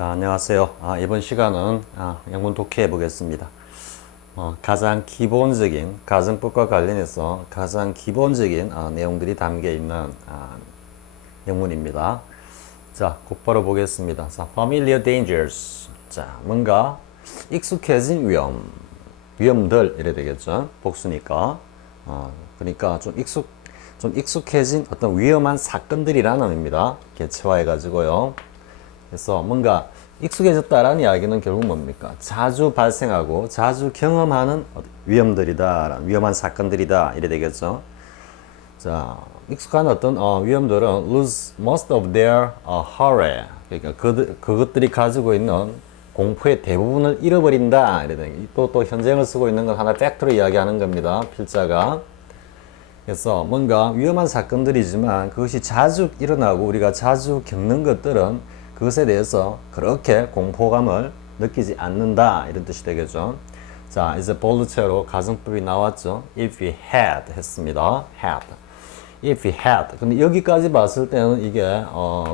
자, 안녕하세요. 이번 시간은 영문 독해 보겠습니다. 가장 기본적인 가정법과 관련해서 가장 기본적인 내용들이 담겨 있는 영문입니다. 자, 곧바로 보겠습니다. 자, familiar dangers. 자, 뭔가 익숙해진 위험들 이래 되겠죠. 복수니까. 그러니까 좀 익숙해진 어떤 위험한 사건들이라는 의미입니다. 개체화해 가지고요. 그래서 뭔가 익숙해졌다라는 이야기는 결국 뭡니까? 자주 발생하고 자주 경험하는 위험들이다, 위험한 사건들이다 이래 되겠죠. 자, 익숙한 어떤 위험들은 lose most of their horror. 그러니까 그것들이 가지고 있는 공포의 대부분을 잃어버린다. 이래 되는 또 현재형을 쓰고 있는 건 하나 팩트로 이야기하는 겁니다. 필자가. 그래서 뭔가 위험한 사건들이지만 그것이 자주 일어나고 우리가 자주 겪는 것들은 그것에 대해서 그렇게 공포감을 느끼지 않는다 이런 뜻이 되겠죠. 자, 이제 볼드체로 가정법이 나왔죠. If we had 했습니다. had. If we had. 근데 여기까지 봤을 때는 이게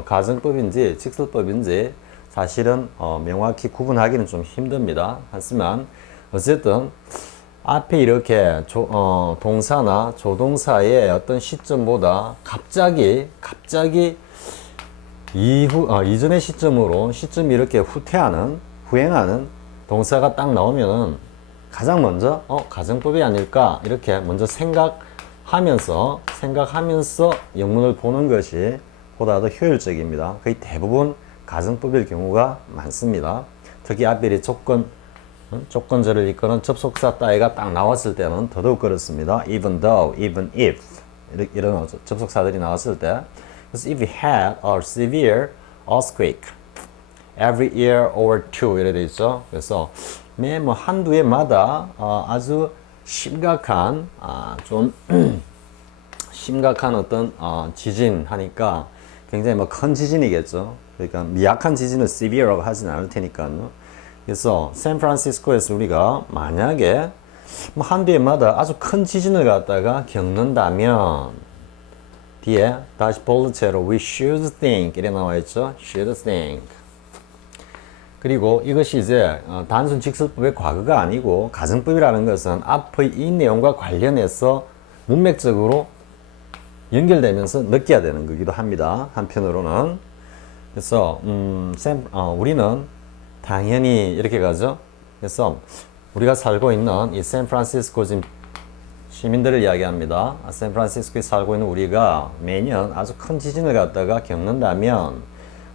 가정법인지 직설법인지 사실은 명확히 구분하기는 좀 힘듭니다. 하지만 어쨌든 앞에 이렇게 동사나 조동사의 어떤 시점보다 갑자기 이전의 시점이 이렇게 후행하는 동사가 딱 나오면은 가장 먼저 가정법이 아닐까 이렇게 먼저 생각하면서 영문을 보는 것이 보다 더 효율적입니다. 거의 대부분 가정법일 경우가 많습니다. 특히 앞에 조건절을 이끄는 접속사 따위가 딱 나왔을 때는 더더욱 그렇습니다. even though, even if 이런 접속사들이 나왔을 때 그래서 if we had a severe earthquake every year or two 이래 돼 있죠. 그래서 매 한두 해마다 아주 심각한 좀 심각한 어떤 지진 하니까 굉장히 큰 지진이겠죠. 그러니까 미약한 지진을 severe라고 하진 않을 테니까요. 그래서 샌프란시스코에서 우리가 만약에 한두 해마다 아주 큰 지진을 갖다가 겪는다면 뒤에 다시 볼드체로 we should think 이래 나와 있죠. should think. 그리고 이것이 이제 단순 직설법의 과거가 아니고 가정법이라는 것은 앞의 이 내용과 관련해서 문맥적으로 연결되면서 느껴야 되는 거기도 합니다. 한편으로는. 그래서 우리는 당연히 이렇게 가죠. 그래서 우리가 살고 있는 이 샌프란시스코 지금 시민들을 이야기합니다. 샌프란시스코에 살고 있는 우리가 매년 아주 큰 지진을 갖다가 겪는다면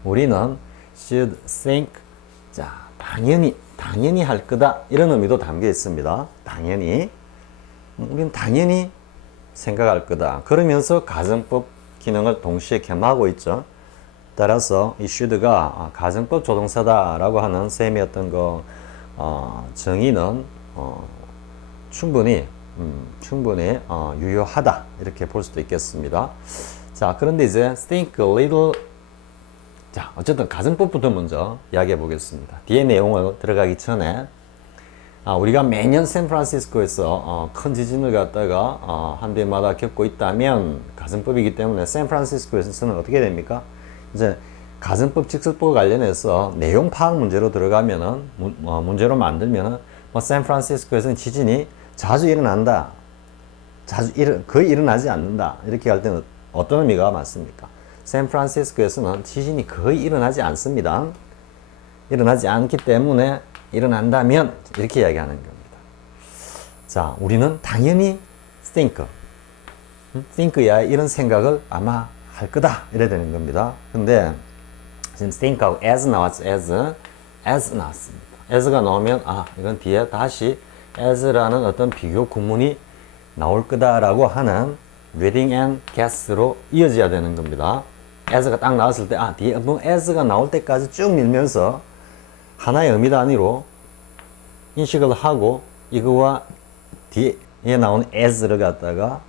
우리는 should think, 자, 당연히 할 거다 이런 의미도 담겨 있습니다. 당연히 우리는 당연히 생각할 거다. 그러면서 가정법 기능을 동시에 겸하고 있죠. 따라서 이 should가 가정법 조동사다라고 하는 셈의 어떤 정의는 충분히 유효하다 이렇게 볼 수도 있겠습니다. 자, 그런데 이제 think a little. 자, 어쨌든 가정법부터 먼저 이야기해 보겠습니다. 뒤에 내용을 들어가기 전에 우리가 매년 샌프란시스코에서 큰 지진을 갖다가 한두 해마다 겪고 있다면 가정법이기 때문에 샌프란시스코에서는 어떻게 됩니까? 이제 가정법 직설법과 관련해서 내용 파악 문제로 들어가면은 문제로 만들면은 샌프란시스코에서는 지진이 자주 일어난다. 거의 일어나지 않는다. 이렇게 할 때는 어떤 의미가 맞습니까? 샌프란시스코에서는 지진이 거의 일어나지 않습니다. 일어나지 않기 때문에 일어난다면 이렇게 이야기하는 겁니다. 자, 우리는 당연히 think야 이런 생각을 아마 할 거다. 이래 되는 겁니다. 근데 지금 think하고 as 나왔죠. as 나왔습니다. as가 나오면 이건 뒤에 다시 as라는 어떤 비교 구문이 나올 거다라고 하는 reading and guess로 이어져야 되는 겁니다. as가 딱 나왔을 때 뒤에 as가 나올 때까지 쭉 밀면서 하나의 의미 단위로 인식을 하고 이거와 뒤에 나오는 as를 갖다가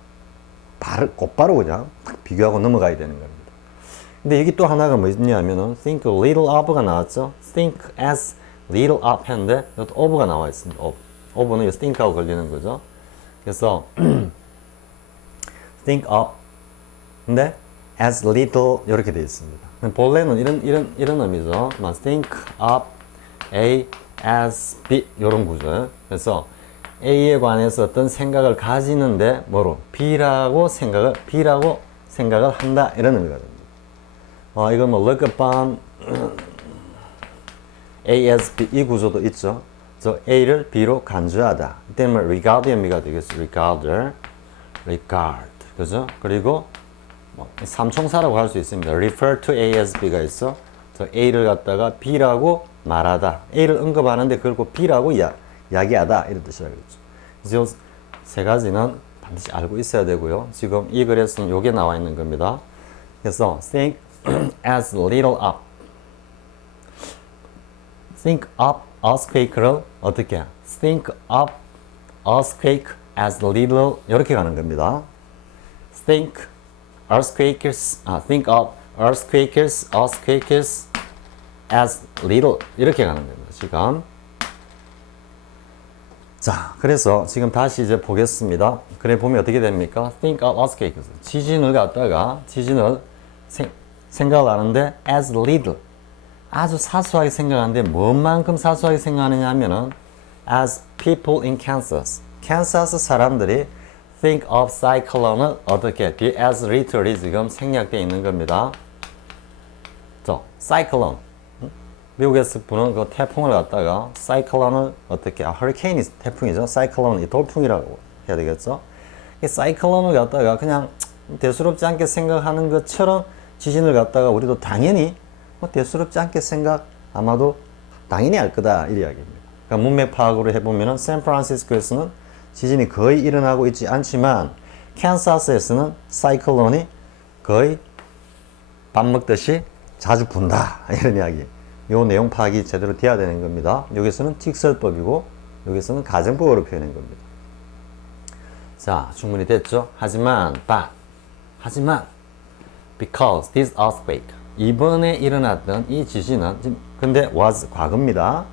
곧바로 그냥 비교하고 넘어가야 되는 겁니다. 근데 여기 또 하나가 뭐냐면은 think a little of가 나왔죠. think as little of 했는데 이것도 of가 나와 있습니다. of는 think하고 걸리는 거죠. 그래서 think of 근데 as little 이렇게 되어 있습니다. 본래는 이런 의미죠. think of A as B 이런 구조예요. 그래서 A에 관해서 어떤 생각을 가지는데 뭐로 B라고 생각을 한다 이런 의미가 됩니다. 이건 뭐 look upon A as B 이 구조도 있죠. 그래서 A를 B로 간주하다. 이때는 regard의 의미가 되겠죠. regard, 그죠? 그리고 뭐 삼총사라고 할 수 있습니다. refer to A as B가 있어. 그래서 A를 갖다가 B라고 말하다. A를 언급하는데 그걸 꼭 B라고 이야기하다 이런 뜻이라고 그랬죠. 그래서 세 가지는 반드시 알고 있어야 되고요. 지금 이 글에서는 요게 나와 있는 겁니다. 그래서 think as little up. think up earthquake를 어떻게? think up earthquake as little 이렇게 가는 겁니다. think of earthquakes as little 이렇게 가는 겁니다. 지금 자, 그래서 지금 다시 이제 보겠습니다. 그래 보면 어떻게 됩니까? think of earthquakes 지진을 생각을 하는데 as little 아주 사소하게 생각하는데 뭔만큼 사소하게 생각하느냐 하면은 as people in Kansas 캔사스 사람들이 think of cyclone을 어떻게 뒤에 as little이 지금 생략되어 있는 겁니다. cyclone 미국에서 부는 그 태풍을 갖다가 cyclone을 어떻게 허리케인이 태풍이죠. cyclone 돌풍이라고 해야 되겠죠. 이 cyclone을 갖다가 그냥 대수롭지 않게 생각하는 것처럼 지진을 갖다가 우리도 당연히 대수롭지 않게 아마도 당연히 할 거다 이 이야기입니다. 그러니까 문맥 파악으로 해보면은 샌프란시스코에서는 지진이 거의 일어나고 있지 않지만 캔사스에서는 사이클론이 거의 밥 먹듯이 자주 분다 이런 이야기. 요 내용 파악이 제대로 돼야 되는 겁니다. 여기서는 직설법이고 여기서는 가정법으로 표현한 겁니다. 자, 충분히 됐죠? 하지만 because this earthquake 이번에 일어났던 이 지진은 근데 was 과거입니다.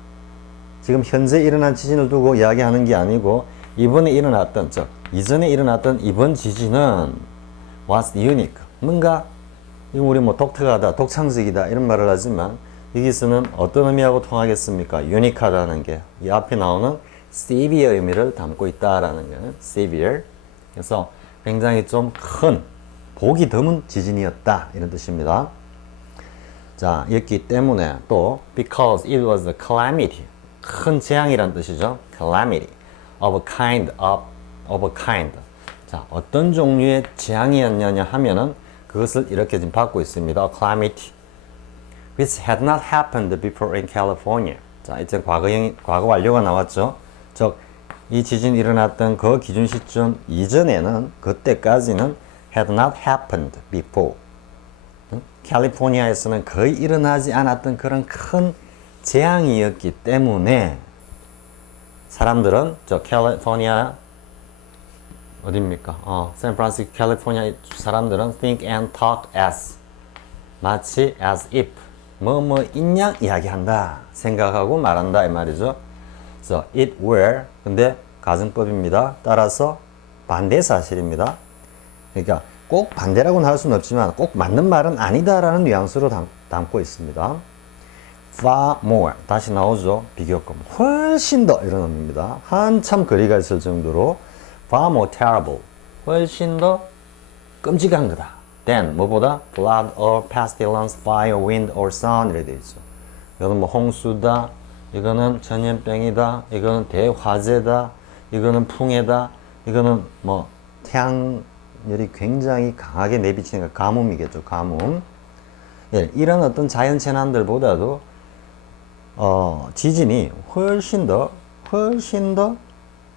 지금 현재 일어난 지진을 두고 이야기하는 게 아니고 이번에 일어났던 이전에 일어났던 이번 지진은 was unique 뭔가 이거 우리 뭐 독특하다 독창적이다 이런 말을 하지만 여기서는 어떤 의미하고 통하겠습니까? 유니크하다는 게 이 앞에 나오는 severe 의미를 담고 있다라는 거는 severe 그래서 굉장히 좀 큰 보기 드문 지진이었다 이런 뜻입니다. 자, 였기 때문에 또 because it was a calamity 큰 재앙이란 뜻이죠. calamity of a kind. 자, 어떤 종류의 재앙이었느냐 하면은 그것을 이렇게 지금 받고 있습니다. calamity which had not happened before in California. 자, 이제 과거 완료가 나왔죠. 즉, 이 지진이 일어났던 그 기준 시점 이전에는 그때까지는 had not happened before. 캘리포니아에서는 거의 일어나지 않았던 그런 큰 재앙이었기 때문에 사람들은 캘리포니아 어딥니까? 샌프란시스코 캘리포니아 사람들은 think and talk as 마치 as if 뭐 있냐 이야기한다 생각하고 말한다 이 말이죠. So it were 근데 가정법입니다. 따라서 반대 사실입니다. 그러니까 꼭 반대라고는 할 수는 없지만 꼭 맞는 말은 아니다라는 뉘앙스로 담고 있습니다. far more 다시 나오죠. 비교급 훨씬 더 이런 의미입니다. 한참 거리가 있을 정도로 far more terrible 훨씬 더 끔찍한 거다. than 뭐보다 flood or pestilence, fire, wind or sun 이렇게 되어 있죠. 이거는 뭐 홍수다, 이거는 전염병이다, 이거는 대화재다, 이거는 풍해다, 이거는 뭐 태양열이 굉장히 강하게 내비치는 가뭄이겠죠. 가뭄. 예, 이런 어떤 자연 재난들보다도 지진이 훨씬 더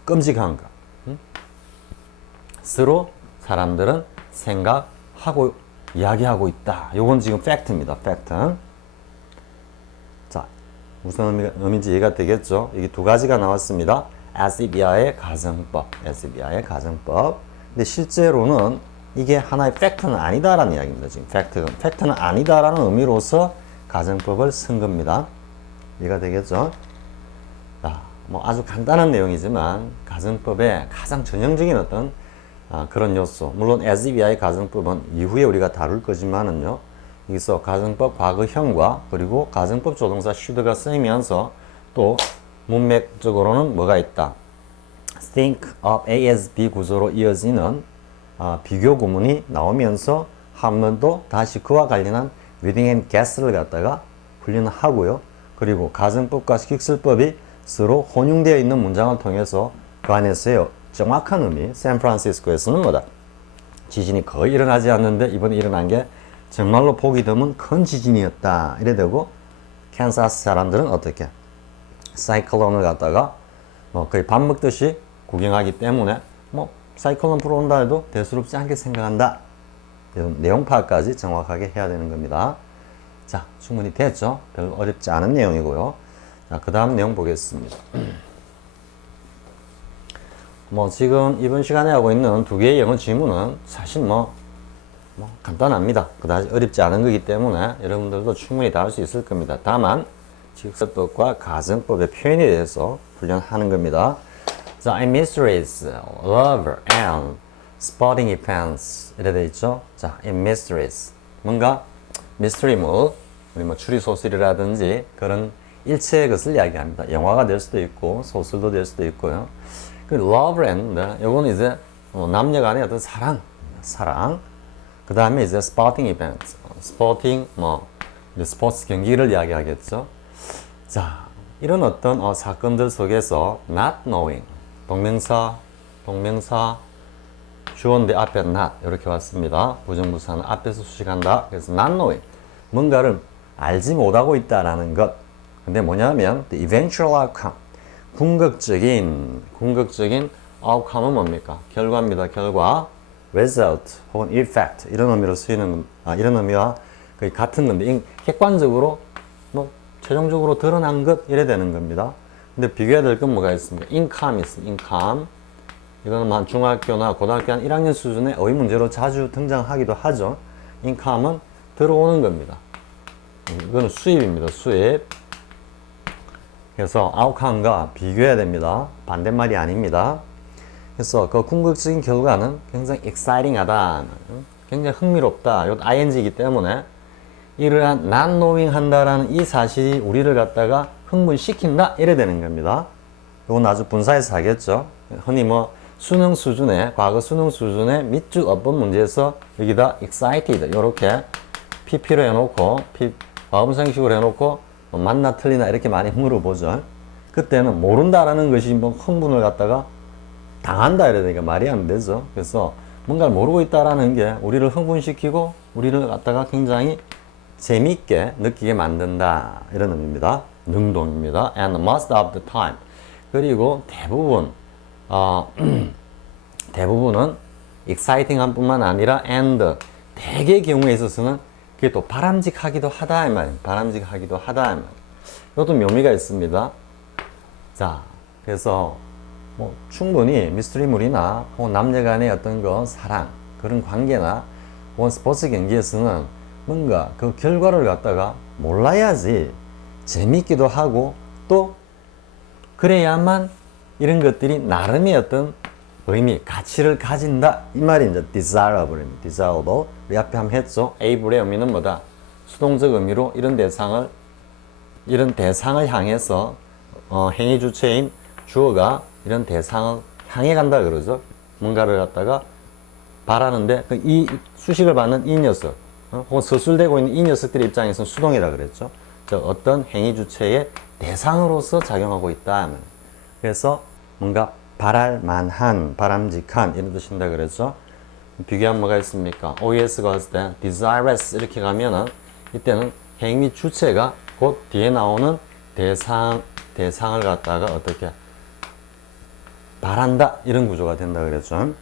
끔찍한 것. 스스로 사람들은 생각하고 이야기하고 있다. 요건 지금 팩트입니다. 팩트. 자, 무슨 의미인지 이해가 되겠죠? 이게 두 가지가 나왔습니다. 에스비아의 가정법. 근데 실제로는 이게 하나의 팩트는 아니다라는 이야기입니다. 지금 팩트는 아니다라는 의미로서 가정법을 쓴 겁니다. 이해가 되겠죠? 자, 뭐 아주 간단한 내용이지만 가정법의 가장 전형적인 어떤 그런 요소. 물론 SBI 가정법은 이후에 우리가 다룰 거지만은요. 여기서 가정법 과거형과 그리고 가정법 조동사 should가 쓰이면서 또 문맥적으로는 뭐가 있다. think of A as B 구조로 이어지는 비교 구문이 나오면서 한 번 더 다시 그와 관련한 reading and guess를 갖다가 훈련을 하고요. 그리고 가정법과 식술법이 서로 혼용되어 있는 문장을 통해서 그 안에서의 정확한 의미, 샌프란시스코에서는 뭐다? 지진이 거의 일어나지 않는데 이번에 일어난 게 정말로 보기 드문 큰 지진이었다. 이래 되고 캔사스 사람들은 어떻게? 사이클론을 갖다가 뭐 거의 밥 먹듯이 구경하기 때문에 뭐 사이클론 불어온다 해도 대수롭지 않게 생각한다. 이런 내용 파악까지 정확하게 해야 되는 겁니다. 자, 충분히 됐죠? 별로 어렵지 않은 내용이고요. 자, 그 다음 내용 보겠습니다. 뭐 지금 이번 시간에 하고 있는 두 개의 영어 지문은 사실 뭐 간단합니다. 그다지 어렵지 않은 거기 때문에 여러분들도 충분히 다 할 수 있을 겁니다. 다만 직설법과 가정법의 표현에 대해서 훈련하는 겁니다. 자, in mysteries, love and sporting events 이래 돼 있죠. 자, in mysteries 뭔가 미스터리물, 우리 뭐 추리소설이라든지 그런 일체의 것을 이야기합니다. 영화가 될 수도 있고 소설도 될 수도 있고요. 그 love and 요거는 이제 남녀 간의 어떤 사랑. 그 다음에 이제 sporting events, 스포팅 뭐 스포츠 경기를 이야기하겠죠. 자, 이런 어떤 사건들 속에서 not knowing 동명사 주어인데 앞에 not 이렇게 왔습니다. 부정부사는 앞에서 수식한다. 그래서 not knowing 뭔가를 알지 못하고 있다라는 것. 근데 뭐냐면 the eventual outcome 궁극적인 outcome은 뭡니까? 결과입니다. 결과 result 혹은 effect 이런 의미로 쓰이는 이런 의미와 거의 같은 건데 객관적으로 뭐 최종적으로 드러난 것 이래 되는 겁니다. 근데 비교해야 될 건 뭐가 있습니까? income 있습니다. income 이거는 뭐 중학교나 고등학교 한 1학년 수준의 어휘 문제로 자주 등장하기도 하죠. income은 들어오는 겁니다. 이거는 수입입니다. 수입. 그래서 outcome과 비교해야 됩니다. 반대말이 아닙니다. 그래서 그 궁극적인 결과는 굉장히 exciting하다. 굉장히 흥미롭다. 이것도 ing이기 때문에 이러한 not knowing 한다라는 이 사실이 우리를 갖다가 흥분시킨다. 이래 되는 겁니다. 이건 아주 분사해서 하겠죠. 흔히 뭐 수능 수준의 과거 수능 수준의 밑줄 어법 문제에서 여기다 excited 이렇게 PP로 해놓고 과음성식으로 해놓고 맞나 틀리나 이렇게 많이 물어보죠. 그때는 모른다라는 것이 뭐 흥분을 갖다가 당한다 이러니까 말이 안 되죠. 그래서 뭔가를 모르고 있다라는 게 우리를 흥분시키고 우리를 갖다가 굉장히 재미있게 느끼게 만든다 이런 의미입니다. 능동입니다. And most of the time. 그리고 대부분은 exciting한 뿐만 아니라 and 대개의 경우에 있어서는 그게 또 바람직하기도 하다 이 말이에요. 바람직하기도 하다 이 말이에요. 이것도 묘미가 있습니다. 자, 그래서 뭐 충분히 미스터리물이나 혹은 남녀 간의 어떤 그 사랑 그런 관계나 혹은 스포츠 경기에서는 뭔가 그 결과를 갖다가 몰라야지 재밌기도 하고 또 그래야만 이런 것들이 나름의 어떤 의미, 가치를 가진다 이 말이 이제 desirable입니다. desirable 우리 앞에 한번 했죠. able의 의미는 뭐다? 수동적 의미로 이런 대상을 향해서 행위 주체인 주어가 이런 대상을 향해 간다 그러죠. 뭔가를 갖다가 바라는데 이 수식을 받는 이 녀석 혹은 서술되고 있는 이 녀석들의 입장에서는 수동이라 그랬죠. 즉 어떤 행위 주체의 대상으로서 작용하고 있다. 그래서 뭔가 바랄 만한, 바람직한 이런 뜻인다 그랬죠. 비교하면 뭐가 있습니까? OES가 왔을 때 desirous 이렇게 가면은 이때는 행위 주체가 곧 뒤에 나오는 대상을 갖다가 어떻게 바란다 이런 구조가 된다 그랬죠.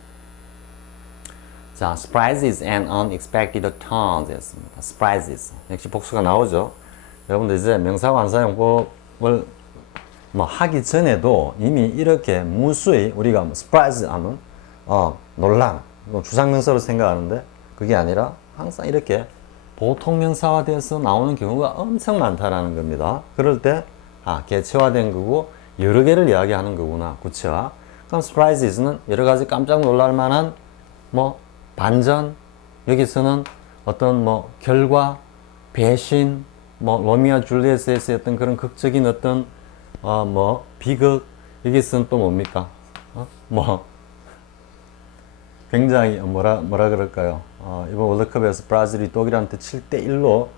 자, surprises and unexpected turns 였습니다. surprises 역시 복수가 나오죠. 여러분들 이제 명사관사용법을 뭐 하기 전에도 이미 이렇게 무수히 우리가 surprise 하면 놀람, 주상명사로 생각하는데 그게 아니라 항상 이렇게 보통명사화돼서 나오는 경우가 엄청 많다라는 겁니다. 그럴 때 개체화된 거고 여러 개를 이야기하는 거구나, 구체화. 그럼 surprises는 여러 가지 깜짝 놀랄 만한 뭐 반전, 여기서는 어떤 뭐 결과 배신, 뭐 로미오와 줄리엣에서 어떤 그런 극적인 어떤 뭐 비극, 여기서는 또 뭡니까? 뭐 굉장히 뭐라 그럴까요? 이번 월드컵에서 브라질이 독일한테 7대1로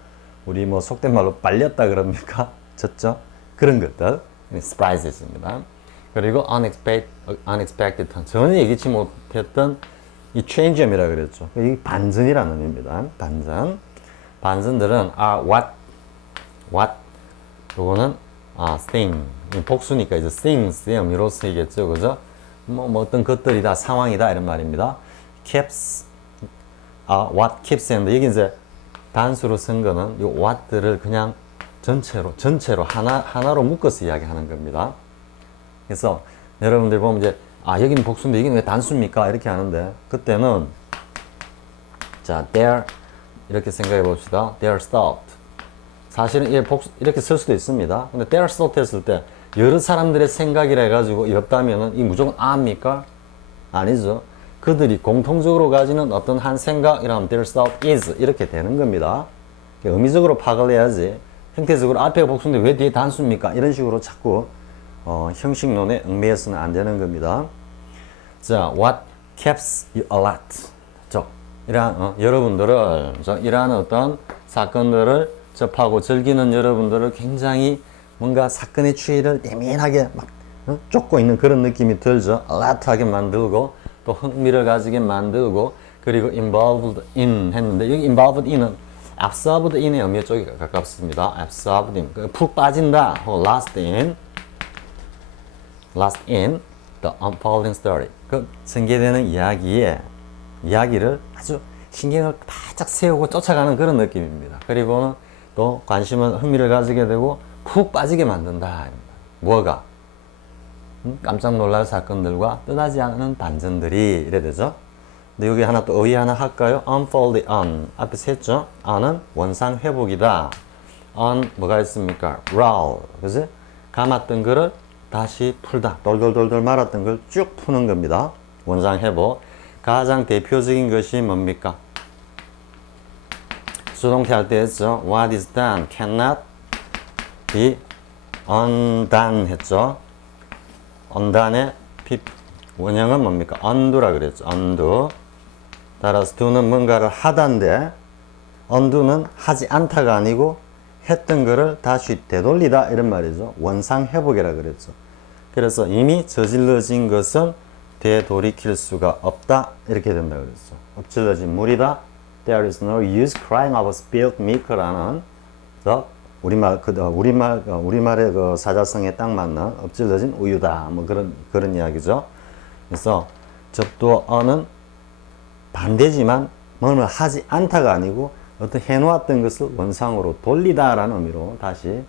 우리 뭐 속된 말로 빨렸다 그럽니까? 졌죠? 그런 것들 surprises입니다. 그리고 unexpected 전혀 예기치 못했던 이 change이라 그랬죠. 이 반전이라는 의미입니다. 반전들은 what 요거는 thing 복수니까 이제 things의 의미로 쓰이겠죠, 그죠? 뭐 어떤 것들이다, 상황이다 이런 말입니다. keeps what keeps 했는데 여기 이제 단수로 쓴 거는 이 what들을 그냥 전체로 하나로 묶어서 이야기하는 겁니다. 그래서 여러분들 보면 이제 여기는 복수인데 여기는 왜 단수입니까? 이렇게 하는데 그때는 자 there 이렇게 생각해 봅시다. their thought 사실은 이렇게 쓸 수도 있습니다. 근데 their thought 했을 때 여러 사람들의 생각이라 해가지고 였다면은 이 무조건 아입니까? 아니죠. 그들이 공통적으로 가지는 어떤 한 생각이라면 their thought is 이렇게 되는 겁니다. 의미적으로 파악을 해야지 형태적으로 앞에가 복수인데 왜 뒤에 단수입니까? 이런 식으로 자꾸 형식론에 얽매여서는 안 되는 겁니다. 자, what keeps you alert? 이러한 여러분들을 이러한 어떤 사건들을 접하고 즐기는 여러분들을 굉장히 뭔가 사건의 추이를 예민하게 막 쫓고 있는 그런 느낌이 들죠. alert하게 만들고 또 흥미를 가지게 만들고 그리고 involved in 했는데 여기 involved in은 absorbed in의 의미 쪽에 가깝습니다. absorbed in 푹 빠진다 혹은 lost in the unfolding story 그 전개되는 이야기를 아주 신경을 바짝 세우고 쫓아가는 그런 느낌입니다. 그리고는 또 관심을 흥미를 가지게 되고 푹 빠지게 만든다. 뭐가? 깜짝 놀랄 사건들과 떠나지 않은 반전들이 이래 되죠. 근데 여기 하나 또 어휘 하나 할까요? unfold on 앞에서 했죠. on은 원상 회복이다. on 뭐가 있습니까? roll 그지? 감았던 거를 다시 풀다. 돌돌돌돌 말았던 걸 쭉 푸는 겁니다. 원상 회복. 가장 대표적인 것이 뭡니까? 수동태 할 때 했죠. What is done cannot be undone 했죠. undone의 원형은 뭡니까? undo라 그랬죠. undo. 따라서 do는 뭔가를 하다인데 undo는 하지 않다가 아니고 했던 거를 다시 되돌리다 이런 말이죠. 원상 회복이라 그랬죠. 그래서 이미 저질러진 것은 되돌이킬 수가 없다 이렇게 된다 그랬어. 엎질러진 물이다. There is no use crying over spilled milk라는 우리말의 그 사자성에 딱 맞는 엎질러진 우유다. 뭐 그런 이야기죠. 그래서 접두어는 반대지만 뭔가 하지 않다가 아니고 어떤 해놓았던 것을 원상으로 돌리다라는 의미로 다시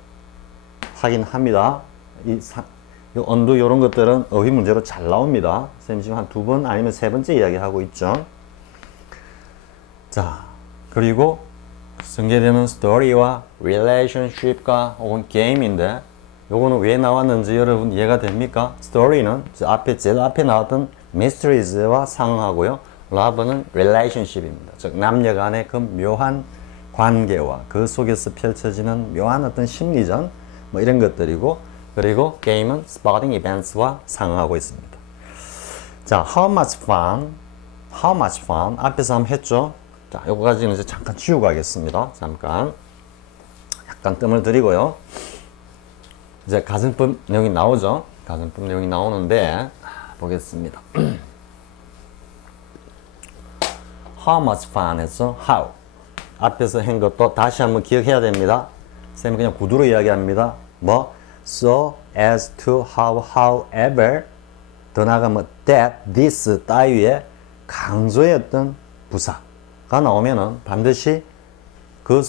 확인합니다. 이 언두 이런 것들은 어휘 문제로 잘 나옵니다. 선생님 지금 한 2번 아니면 3번째 이야기하고 있죠. 자, 그리고 전개되는 스토리와 relationship과 혹은 게임인데 요거는 왜 나왔는지 여러분 이해가 됩니까? 스토리는 제일 앞에 나왔던 mysteries와 상응하고요. love는 relationship입니다. 즉 남녀 간의 그 묘한 관계와 그 속에서 펼쳐지는 묘한 어떤 심리전 뭐 이런 것들이고 그리고 게임은 sporting events와 상응하고 있습니다. 자, how much fun 앞에서 한번 했죠. 자, 요거까지는 이제 잠깐 치우고 하겠습니다. 잠깐 약간 뜸을 들이고요. 이제 가정법 내용이 나오죠. 가정법 내용이 나오는데 보겠습니다. how much fun 했죠. how 앞에서 한 것도 다시 한번 기억해야 됩니다. 쌤이 그냥 구두로 이야기합니다. 뭐 so as to however 더 나가면 that this 따위의 강조의 어떤 부사가 나오면은 반드시 그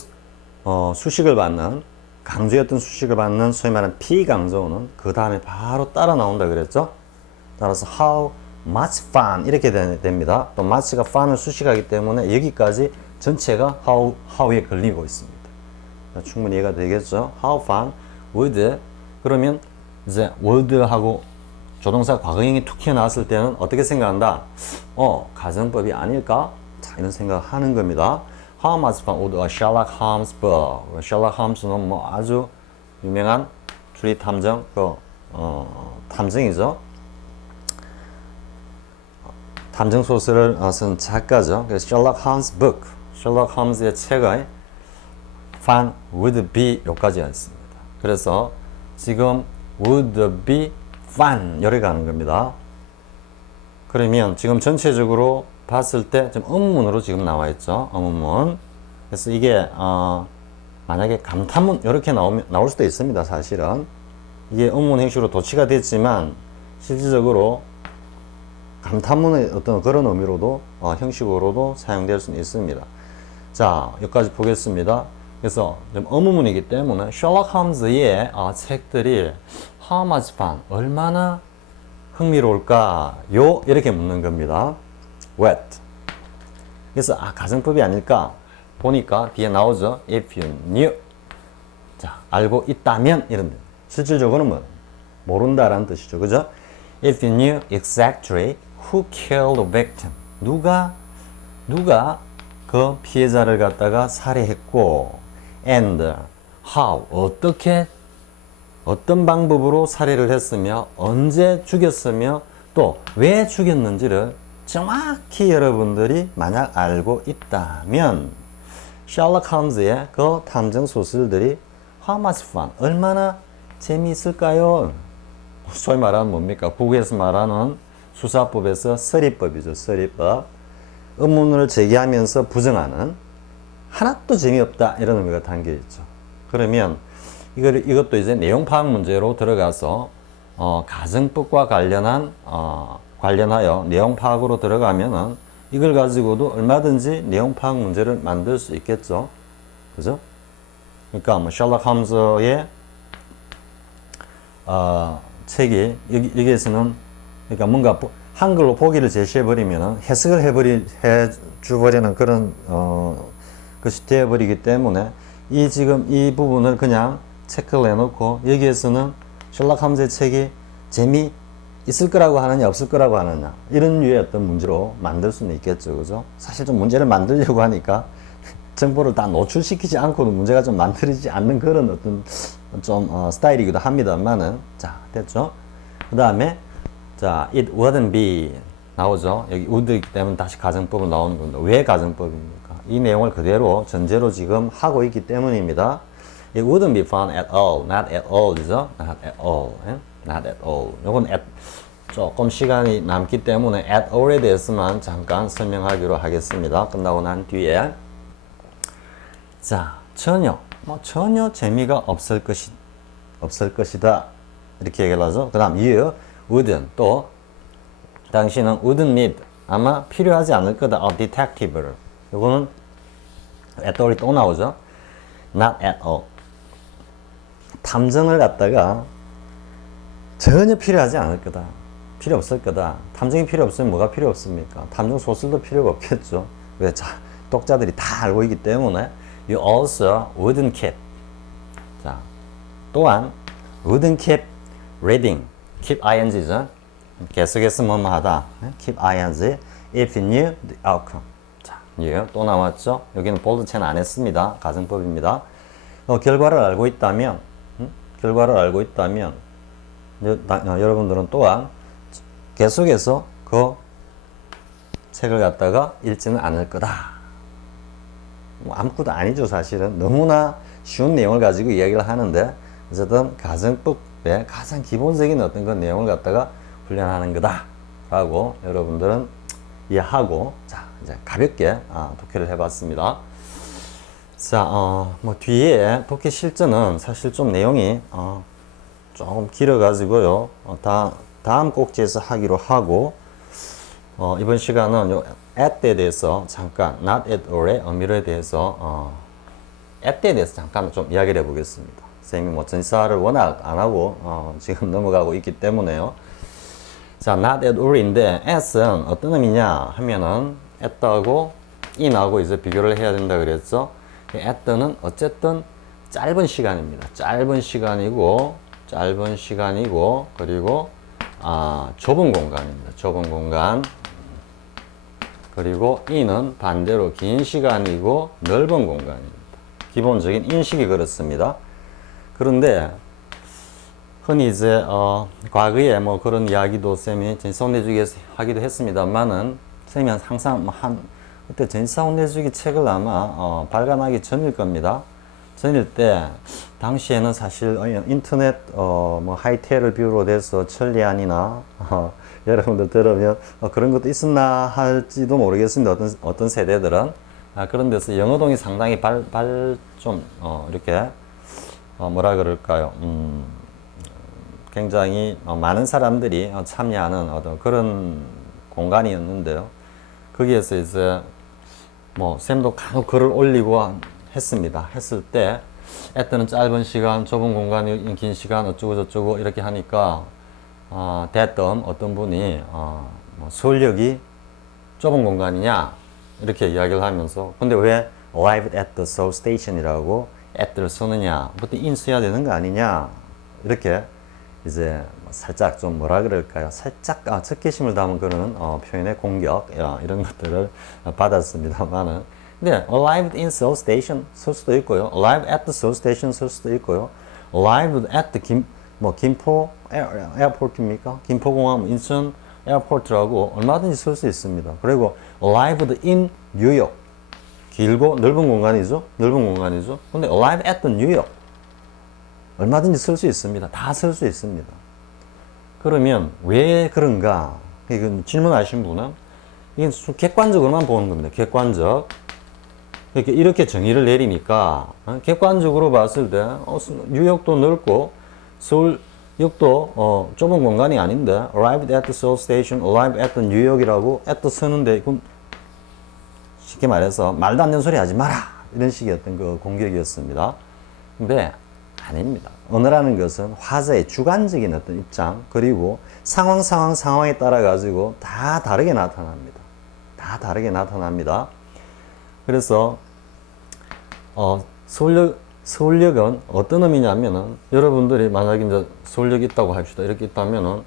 수식을 받는 강조의 어떤 수식을 받는 소위 말하는 피강조는 그 다음에 바로 따라 나온다 그랬죠. 따라서 how much fun 이렇게 됩니다. 또 much가 fun을 수식하기 때문에 여기까지 전체가 how에 걸리고 있습니다. 충분히 이해가 되겠죠. how fun would 그러면 이제 would하고 조동사 과거형이 툭 튀어나왔을 때는 어떻게 생각한다? 가정법이 아닐까? 자, 이런 생각을 하는 겁니다. How much fun would a Sherlock Holmes book? 셜록 홈스는 뭐 아주 유명한 추리 탐정 탐정이죠. 탐정 소설을 쓴 작가죠. 그래서 셜록 홈스 book, 셜록 홈스의 책의 fun would be 여기까지가 있습니다. 그래서 지금 would be fun 여기 가는 겁니다. 그러면 지금 전체적으로 봤을 때 지금 의문문으로 지금 나와 있죠. 의문문. 그래서 이게 만약에 감탄문 이렇게 나올 수도 있습니다. 사실은 이게 의문문 형식으로 도치가 됐지만 실질적으로 감탄문의 어떤 그런 의미로도 형식으로도 사용될 수는 있습니다. 자, 여기까지 보겠습니다. 그래서 좀 의문문이기 때문에 셜록 홈즈의 책들이 how much fun 얼마나 흥미로울까요? 이렇게 묻는 겁니다. What? 그래서 가정법이 아닐까 보니까 뒤에 나오죠. If you knew. 자, 알고 있다면 이런 실질적으로는 뭐 모른다라는 뜻이죠. 그죠? If you knew exactly who killed the victim. 누가 그 피해자를 갖다가 살해했고 and how 어떻게 어떤 방법으로 살해를 했으며 언제 죽였으며 또 왜 죽였는지를 정확히 여러분들이 만약 알고 있다면 셜록 홈즈의 그 탐정 소설들이 how much fun 얼마나 재미있을까요? 소위 말하는 뭡니까? 국에서 말하는 수사법에서 서리법이죠. 서리법. 의문을 제기하면서 부정하는 하나도 재미없다 이런 의미가 담겨 있죠. 그러면 이것도 이제 내용 파악 문제로 들어가서 가정법과 관련하여 내용 파악으로 들어가면은 이걸 가지고도 얼마든지 내용 파악 문제를 만들 수 있겠죠. 그죠? 그러니까 뭐 셜록 홈즈의 책이 여기에서는 그러니까 뭔가 한글로 보기를 제시해 버리면은 해석을 해 주버리는 그런 것이 되어 버리기 때문에 지금 이 부분을 그냥 체크를 해놓고 여기에서는 셜록 홈즈의 책이 재미 있을 거라고 하느냐 없을 거라고 하느냐 이런 류의 어떤 문제로 만들 수는 있겠죠. 그죠? 사실 좀 문제를 만들려고 하니까 정보를 다 노출시키지 않고도 문제가 좀 만들어지지 않는 그런 어떤 좀 스타일이기도 합니다만은 자 됐죠. 그 다음에 자 it wouldn't be 나오죠. 여기 would이기 때문에 다시 가정법은 나오는 겁니다. 왜 가정법입니까? 이 내용을 그대로 전제로 지금 하고 있기 때문입니다. It wouldn't be fun at all, not at all이죠. Not at all, not at all. 요건 조금 시간이 남기 때문에 at all에 대해서만 잠깐 설명하기로 하겠습니다. 끝나고 난 뒤에 자 전혀 재미가 없을 것이다 이렇게 얘기를 하죠. 그 다음 you wouldn't 또 당신은 wouldn't need 아마 필요하지 않을 거다. detective를 요거는 at all이 또 나오죠. not at all 탐정을 갖다가 전혀 필요하지 않을 거다. 필요 없을 거다. 탐정이 필요 없으면 뭐가 필요 없습니까? 탐정 소설도 필요가 없겠죠. 왜? 독자들이 다 알고 있기 때문에 You also wouldn't keep 자 또한 wouldn't keep reading keep ing죠. 계속해서 뭐뭐 하다 keep ing if you knew the outcome 자 또 나왔죠. 여기는 볼드체는 안 했습니다. 가정법입니다. 결과를 알고 있다면 여러분들은 또한 계속해서 그 책을 갖다가 읽지는 않을 거다. 뭐 아무것도 아니죠. 사실은 너무나 쉬운 내용을 가지고 이야기를 하는데 어쨌든 가정법의 가장 기본적인 어떤 그 내용을 갖다가 훈련하는 거다 라고 여러분들은 이해하고 자 이제 가볍게 독해를 해봤습니다. 자, 뭐 뒤에 독해 실전은 사실 좀 내용이 조금 길어가지고요. 다음 꼭지에서 하기로 하고 이번 시간은 요 at에 대해서 잠깐 not at all의 의미에 대해서 at에 대해서 잠깐 좀 이야기를 해보겠습니다. 선생님이 뭐 전치사를 워낙 안 하고 지금 넘어가고 있기 때문에요. 자, not at all인데 at은 어떤 의미냐 하면은 at하고 in하고 이제 비교를 해야 된다 그랬죠. at는 어쨌든 짧은 시간입니다. 짧은 시간이고 그리고 좁은 공간입니다. 좁은 공간. 그리고 in은 반대로 긴 시간이고 넓은 공간입니다. 기본적인 인식이 그렇습니다. 그런데 흔히 이제 과거에 뭐 그런 이야기도 쌤이 전시사원내주기에서 하기도 했습니다만은 쌤이 항상 그때 전시사원내주기 책을 아마 발간하기 전일 겁니다. 전일 때 당시에는 사실 인터넷 뭐 하이텔을 비롯해서 천리안이나 여러분들 들으면 그런 것도 있었나 할지도 모르겠습니다. 어떤 세대들은 그런 데서 영어동이 상당히 좀 이렇게 뭐라 그럴까요? 굉장히 많은 사람들이 참여하는 어떤 그런 공간이었는데요. 거기에서 이제 뭐 쌤도 간혹 글을 올리고 했습니다. 했을 때 애때는 짧은 시간, 좁은 공간이 긴 시간 어쩌고 저쩌고 이렇게 하니까 대뜸 어떤 분이 뭐 서울역이 좁은 공간이냐 이렇게 이야기를 하면서 근데 왜 arrived at the Seoul Station이라고 at를 쓰느냐, 보통 in 써야 되는 거 아니냐 이렇게 이제 살짝 좀 뭐라 그럴까요? 살짝 적개심을 담은 그런 표현의 공격 이런 것들을 받았습니다만은 근데 arrived in Seoul Station 쓸 수도 있고요, arrived at the Seoul Station 쓸 수도 있고요, arrived at the 김포 에어포트입니까? 김포공항 인천 에어포트라고 얼마든지 쓸 수 있습니다. 그리고 arrived in 뉴욕 길고 넓은 공간이죠. 넓은 공간이죠. 근데 arrived at the New York 얼마든지 쓸 수 있습니다. 다 쓸 수 있습니다. 그러면 왜 그런가? 이건 질문하신 분은 이게 객관적으로만 보는 겁니다. 객관적. 이렇게 정의를 내리니까 객관적으로 봤을 때 뉴욕도 넓고 서울역도 좁은 공간이 아닌데 arrived at the Seoul Station, arrived at the New York이라고 at the 쓰는데 이건 쉽게 말해서 말도 안 되는 소리 하지 마라 이런 식의 어떤 그 공격이었습니다. 근데 아닙니다. 언어라는 것은 화자의 주관적인 어떤 입장 그리고 상황에 따라 가지고 다 다르게 나타납니다. 다 다르게 나타납니다. 그래서 서울역은 어떤 의미냐면은 여러분들이 만약에 이제 서울역 있다고 합시다. 이렇게 있다면은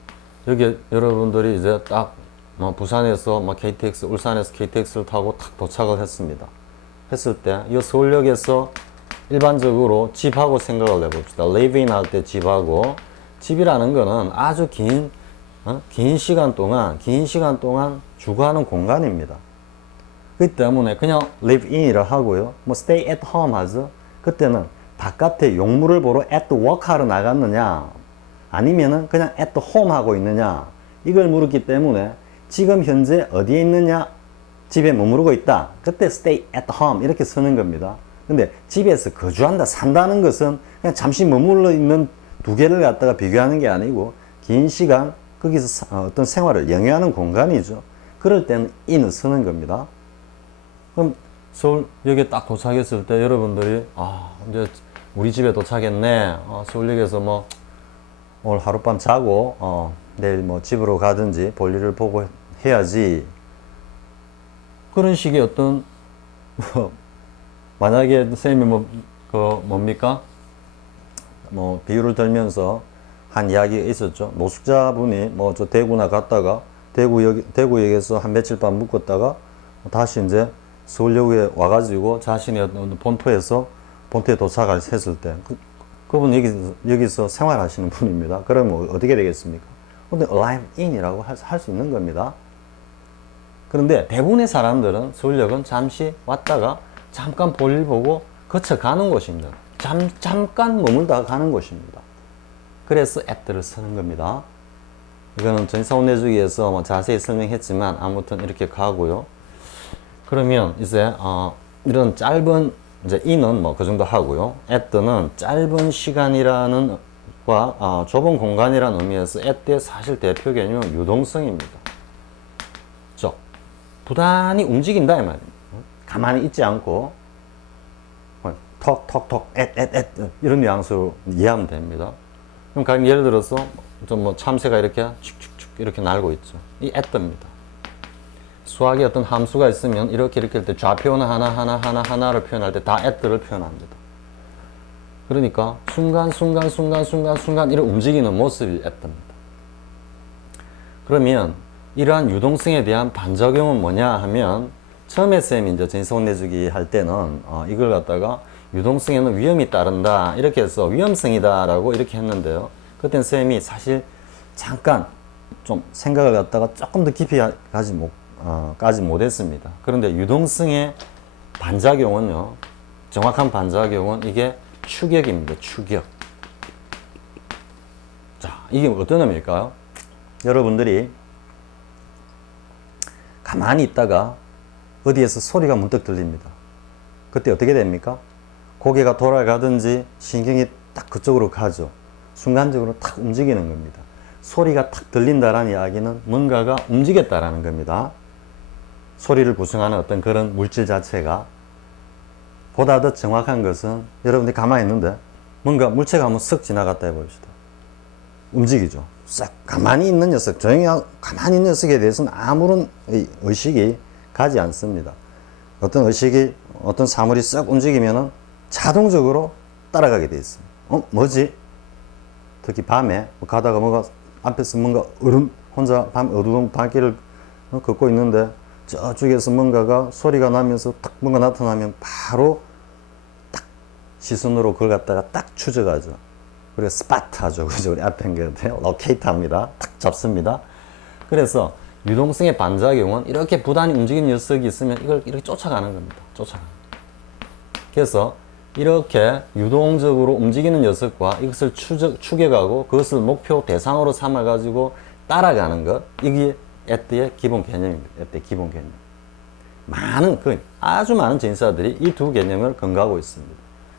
여기 여러분들이 이제 딱 부산에서 KTX, 울산에서 KTX를 타고 탁 도착을 했습니다. 했을 때 이 서울역에서 일반적으로 집하고 생각을 해봅시다. living 할 때 집하고 집이라는 거는 아주 긴 시간 동안 주거하는 공간입니다. 그렇기 때문에 그냥 live in이라 하고요. stay at home 하죠. 그때는 바깥에 용물을 보러 at work 하러 나갔느냐 아니면은 그냥 at home 하고 있느냐 이걸 물었기 때문에 지금 현재 어디에 있느냐 집에 머무르고 있다. 그때 stay at home 이렇게 쓰는 겁니다. 근데 집에서 거주한다, 산다는 것은 그냥 잠시 머물러 있는 두 개를 갖다가 비교하는 게 아니고 긴 시간 거기서 어떤 생활을 영위하는 공간이죠. 그럴 때는 in을 쓰는 겁니다. 그럼 서울역에 딱 도착했을 때 여러분들이 이제 우리 집에 도착했네. 서울역에서 오늘 하룻밤 자고 내일 집으로 가든지 볼일을 보고 해야지. 그런 식의 어떤 만약에 선생님이 뭡니까? 비유를 들면서 한 이야기가 있었죠. 노숙자분이 저 대구나 갔다가 대구역에서 한 며칠 밤 묵었다가 다시 이제 서울역에 와가지고 자신의 본토에 도착을 했을 때 그분 여기서 생활하시는 분입니다. 그러면 어떻게 되겠습니까? 근데 arrive in이라고 할 수 있는 겁니다. 그런데 대부분의 사람들은 서울역은 잠시 왔다가 잠깐 볼일 보고 거쳐가는 곳입니다. 잠깐 머물다가 가는 곳입니다. 그래서 at를 쓰는 겁니다. 이거는 전시사원내주기에서 자세히 설명했지만 아무튼 이렇게 가고요. 그러면 이제 이런 짧은 이제 in은 그 정도 하고요. at는 짧은 시간이라는 좁은 공간이라는 의미에서 at의 사실 대표 개념은 유동성입니다. 즉 부단히 움직인다 이 말입니다. 가만히 있지 않고 톡톡톡 at 이런 뉘앙스로 이해하면 됩니다. 그럼 예를 들어서 좀 참새가 이렇게 축축축 이렇게 날고 있죠. 이 at입니다. 수학에 어떤 함수가 있으면 이렇게 할 때 좌표는 하나를 표현할 때 다 at를 표현합니다. 그러니까 순간 이런 움직이는 모습이 at입니다. 그러면 이러한 유동성에 대한 반작용은 뭐냐 하면 처음에 쌤이 이제 전지성 내주기 할 때는 이걸 갖다가 유동성에는 위험이 따른다 이렇게 해서 위험성이다 라고 이렇게 했는데요. 그땐 쌤이 사실 잠깐 좀 생각을 갖다가 조금 더 깊이 까지 못했습니다. 그런데 유동성의 반작용은요, 정확한 반작용은 이게 추격입니다. 추격. 자, 이게 어떤 의미일까요? 여러분들이 가만히 있다가 어디에서 소리가 문득 들립니다. 그때 어떻게 됩니까? 고개가 돌아가든지 신경이 딱 그쪽으로 가죠. 순간적으로 탁 움직이는 겁니다. 소리가 탁 들린다라는 이야기는 뭔가가 움직였다라는 겁니다. 소리를 구성하는 어떤 그런 물질 자체가. 보다 더 정확한 것은 여러분들이 가만히 있는데 뭔가 물체가 한번 쓱 지나갔다 해봅시다. 움직이죠. 싹 가만히 있는 녀석, 조용히 가만히 있는 녀석에 대해서는 아무런 의식이 가지 않습니다. 어떤 의식이, 어떤 사물이 싹 움직이면은 자동적으로 따라가게 돼 있습니다. 뭐지? 특히 밤에 가다가 뭐가 앞에서 뭔가 혼자 밤 어두운 밤길을 걷고 있는데 저쪽에서 뭔가가 소리가 나면서 딱 뭔가 나타나면 바로 딱 시선으로 그걸 갖다가 딱 추적하죠. 우리가 스파트 하죠. 그죠? 우리 앞에 한게 로케이트 합니다. 딱 잡습니다. 그래서 유동성의 반작용은 이렇게 부단히 움직이는 녀석이 있으면 이걸 이렇게 쫓아가는 겁니다. 쫓아가는. 그래서 이렇게 유동적으로 움직이는 녀석과 이것을 추격하고 그것을 목표 대상으로 삼아가지고 따라가는 것. 이게 앳의 기본 개념입니다. 앳의 기본 개념. 아주 많은 전사들이 이 두 개념을 근거하고 있습니다.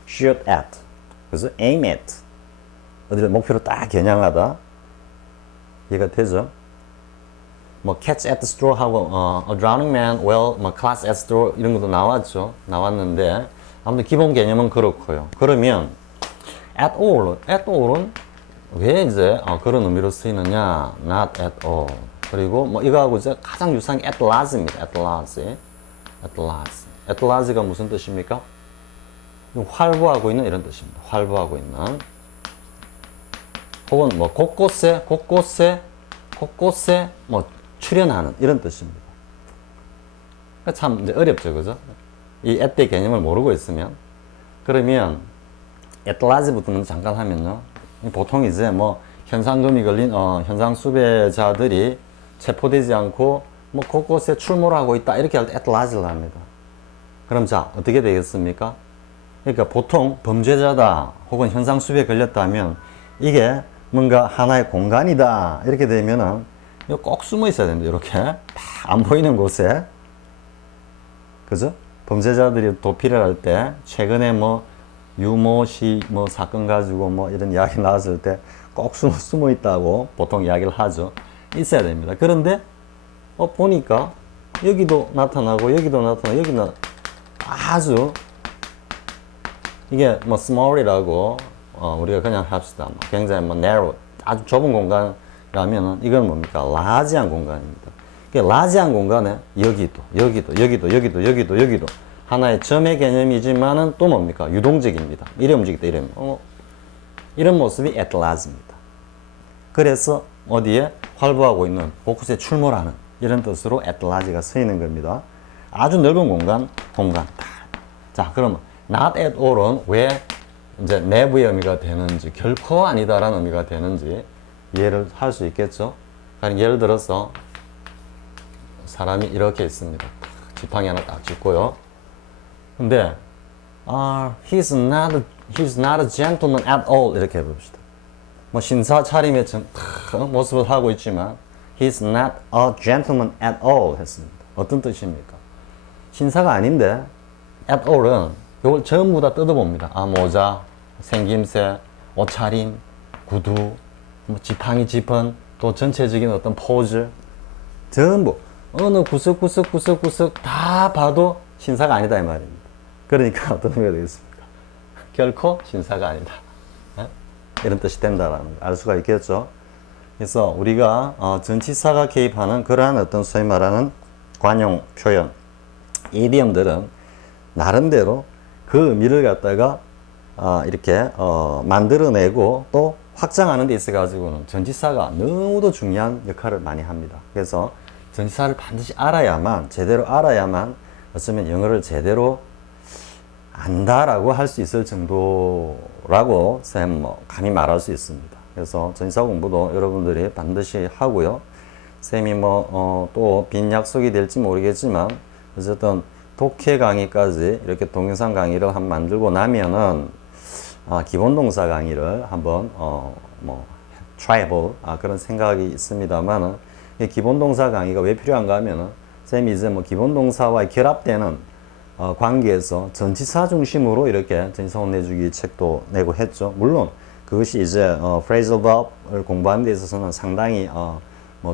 shoot at. 그래서 aim at. 어디를 목표로 딱 겨냥하다. 이해가 되죠? 뭐 catch at the straw 하고 a drowning man, well, 뭐 class at straw 이런 것도 나왔죠. 나왔는데 아무튼 기본 개념은 그렇고요. 그러면 at all은 왜 이제 그런 의미로 쓰이느냐? not at all. 그리고 뭐 이거하고 이제 가장 유사한 게 at large입니다. at large가 무슨 뜻입니까? 활보하고 있는 이런 뜻입니다. 활보하고 있는. 혹은 뭐 곳곳에 뭐 출현하는 이런 뜻입니다. 참 이제 어렵죠, 그죠? 이 at의 개념을 모르고 있으면. 그러면 at large부터는 잠깐 하면요. 보통 이제 뭐 현상금이 걸린 현상 수배자들이 체포되지 않고 뭐 곳곳에 출몰을 하고 있다 이렇게 할 때 at large를 합니다. 그럼 자 어떻게 되겠습니까? 그러니까 보통 범죄자다 혹은 현상 수배에 걸렸다면 이게 뭔가 하나의 공간이다 이렇게 되면은 꼭 숨어 있어야 됩니다. 이렇게 안 보이는 곳에. 그죠? 범죄자들이 도피를 할 때 최근에 뭐 유모씨 뭐 사건 가지고 뭐 이런 이야기 나왔을 때 꼭 숨어 있다고 보통 이야기를 하죠. 있어야 됩니다. 그런데 보니까 여기도 나타나고 여기도 나타나고 여기는 아주 이게 뭐 small이라고 우리가 그냥 합시다. 굉장히 뭐 narrow 아주 좁은 공간이라면은 이건 뭡니까? large한 공간입니다. large한 공간에 여기도 하나의 점의 개념이지만은 또 뭡니까? 유동적입니다. 이래 움직이다 이래. 이런 모습이 at large입니다. 그래서 어디에 활보하고 있는 곳곳에 출몰하는 이런 뜻으로 at large가 쓰이는 겁니다. 아주 넓은 공간. 자, 그러면 not at all은 왜 이제 내부의 의미가 되는지, 결코 아니다라는 의미가 되는지 이해를 할 수 있겠죠? 예를 들어서 사람이 이렇게 있습니다. 지팡이 하나 딱 짚고요. 근데 he's not a gentleman at all 이렇게 해봅시다. 뭐 신사 차림의 모습을 하고 있지만 he's not a gentleman at all 했습니다. 어떤 뜻입니까? 신사가 아닌데 at all은 이걸 전부 다 뜯어봅니다. 모자, 생김새, 옷차림, 구두, 뭐 지팡이 짚은 또 전체적인 어떤 포즈 전부 어느 구석구석 다 봐도 신사가 아니다 이 말입니다. 그러니까 어떤 의미가 되겠습니까? 결코 신사가 아니다. 이런 뜻이 된다라는 걸 알 수가 있겠죠. 그래서 우리가 전치사가 개입하는 그러한 어떤 소위 말하는 관용 표현, 이디엄들은 나름대로 그 의미를 갖다가 이렇게 만들어내고 또 확장하는 데 있어 가지고는 전치사가 너무도 중요한 역할을 많이 합니다. 그래서 전치사를 반드시 알아야만, 제대로 알아야만 어쩌면 영어를 제대로 안다라고 할 수 있을 정도라고 쌤 뭐 감히 말할 수 있습니다. 그래서 전치사 공부도 여러분들이 반드시 하고요. 쌤이 또 빈 약속이 될지 모르겠지만 어쨌든 독해 강의까지 이렇게 동영상 강의를 한번 만들고 나면은 기본 동사 강의를 한번 try 해볼 그런 생각이 있습니다만은 기본 동사 강의가 왜 필요한가 하면은 쌤이 이제 기본 동사와 결합되는 관계에서 전치사 중심으로 이렇게 전치사 혼내주기 책도 내고 했죠. 물론 그것이 이제 phrasal verb을 공부하는 데 있어서는 상당히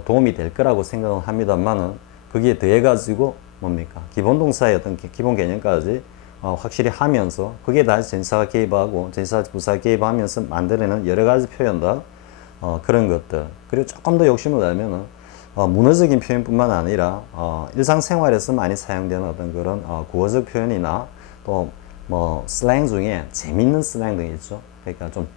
도움이 될 거라고 생각을 합니다만은 거기에 더해 가지고 뭡니까 기본 동사의 어떤 기본 개념까지 확실히 하면서 그게 다시 전치사가 개입하고 전치사 부사 개입하면서 만들어내는 여러 가지 표현들 그런 것들 그리고 조금 더 욕심을 내면은 문어적인 표현뿐만 아니라 일상생활에서 많이 사용되는 어떤 그런 구어적 표현이나 또 슬랭 중에 재밌는 슬랭 등이 있죠. 그러니까 좀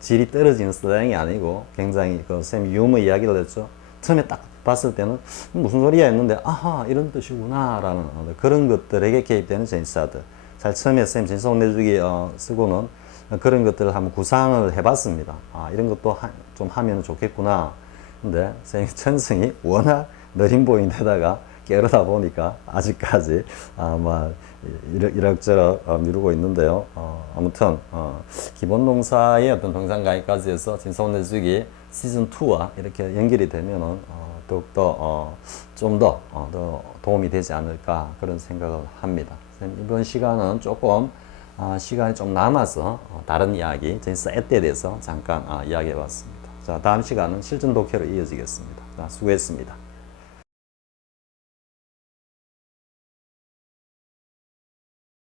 질이 떨어지는 슬랭이 아니고 굉장히 쌤 유머 이야기를 했죠. 처음에 딱 봤을 때는 무슨 소리야 했는데 아하 이런 뜻이구나 라는 그런 것들에게 개입되는 전치사들 잘 처음에 쌤 전치사 혼내주기 쓰고는 그런 것들을 한번 구상을 해봤습니다. 이런 것도 좀 하면 좋겠구나. 근데 쌤 천성이 워낙 느린 보인데다가 게으르다 보니까 아직까지 이럭저럭 미루고 있는데요. 아무튼 기본 동사의 어떤 동상 강의까지 해서 전치사 혼내주기 시즌 2와 이렇게 연결이 되면은 더욱더 좀 더 도움이 되지 않을까 그런 생각을 합니다. 이번 시간은 조금 시간이 좀 남아서 다른 이야기, 전치사 앳에 대해서 잠깐 이야기해 봤습니다. 자, 다음 시간은 실전 독해로 이어지겠습니다. 자, 수고했습니다.